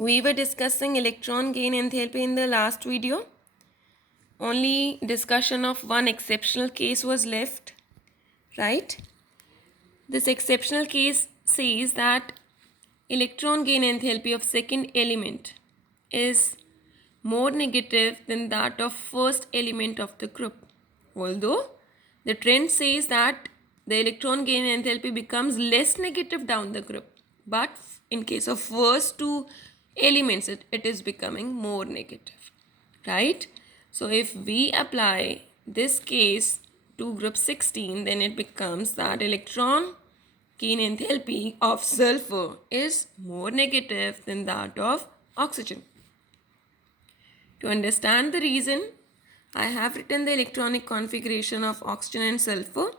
We were discussing electron gain enthalpy in the last video. Only discussion of one exceptional case was left, right? This exceptional case says that electron gain enthalpy of second element is more negative than that of first element of the group. Although the trend says that the electron gain enthalpy becomes less negative down the group, but in case of first two elements it is becoming more negative, right? So if we apply this case to group 16, then it becomes that electron gain enthalpy of sulfur is more negative than that of oxygen. To understand the reason, I have written the electronic configuration of oxygen and sulfur.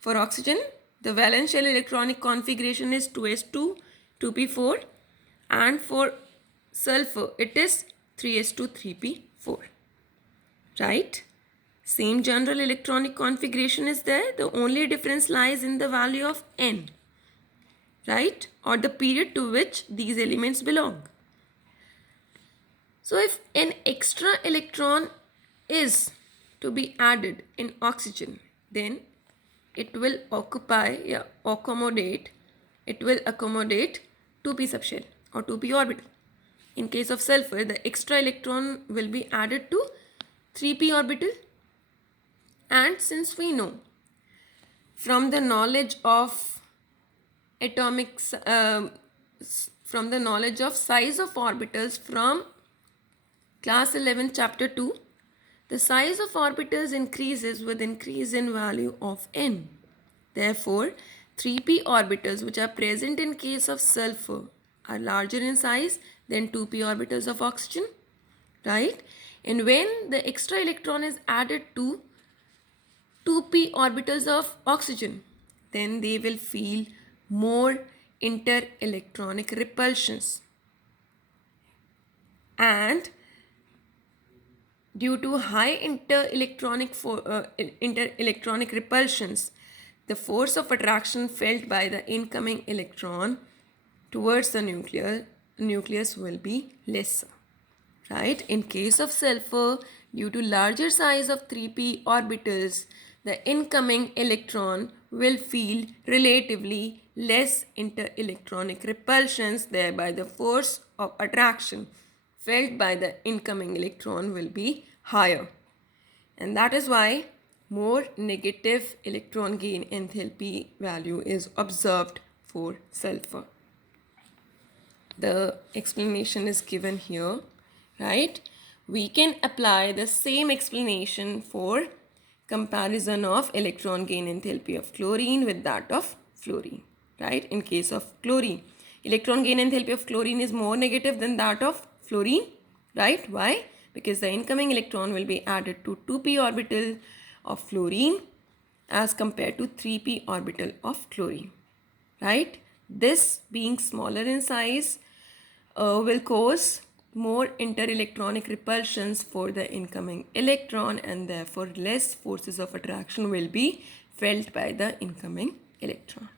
For oxygen, the valence shell electronic configuration is 2s2, 2p4, and for sulfur it is 3s2, 3p4. Right? Same general electronic configuration is there. The only difference lies in the value of n, right? Or the period to which these elements belong. So if an extra electron is to be added in oxygen, then it will accommodate 2p subshell or 2p orbital. In case of sulfur, the extra electron will be added to 3p orbital. And since we know from the knowledge of from the knowledge of size of orbitals from class 11 chapter 2, the size of orbitals increases with increase in value of n. Therefore, 3p orbitals which are present in case of sulfur are larger in size than 2p orbitals of oxygen, right? And when the extra electron is added to 2p orbitals of oxygen, then they will feel more inter-electronic repulsions. And due to high inter-electronic repulsions, the force of attraction felt by the incoming electron towards the nucleus will be lesser, right? In case of sulfur, due to larger size of 3p orbitals, the incoming electron will feel relatively less inter-electronic repulsions, thereby the force of attraction felt by the incoming electron will be higher. And that is why more negative electron gain enthalpy value is observed for sulfur. The explanation is given here, right? We can apply the same explanation for comparison of electron gain enthalpy of chlorine with that of fluorine, right? In case of chlorine, electron gain enthalpy of chlorine is more negative than that of fluorine, right? Why? Because the incoming electron will be added to 2p orbital of fluorine as compared to 3p orbital of chlorine, right? This being smaller in size will cause more inter-electronic repulsions for the incoming electron, and therefore less forces of attraction will be felt by the incoming electron.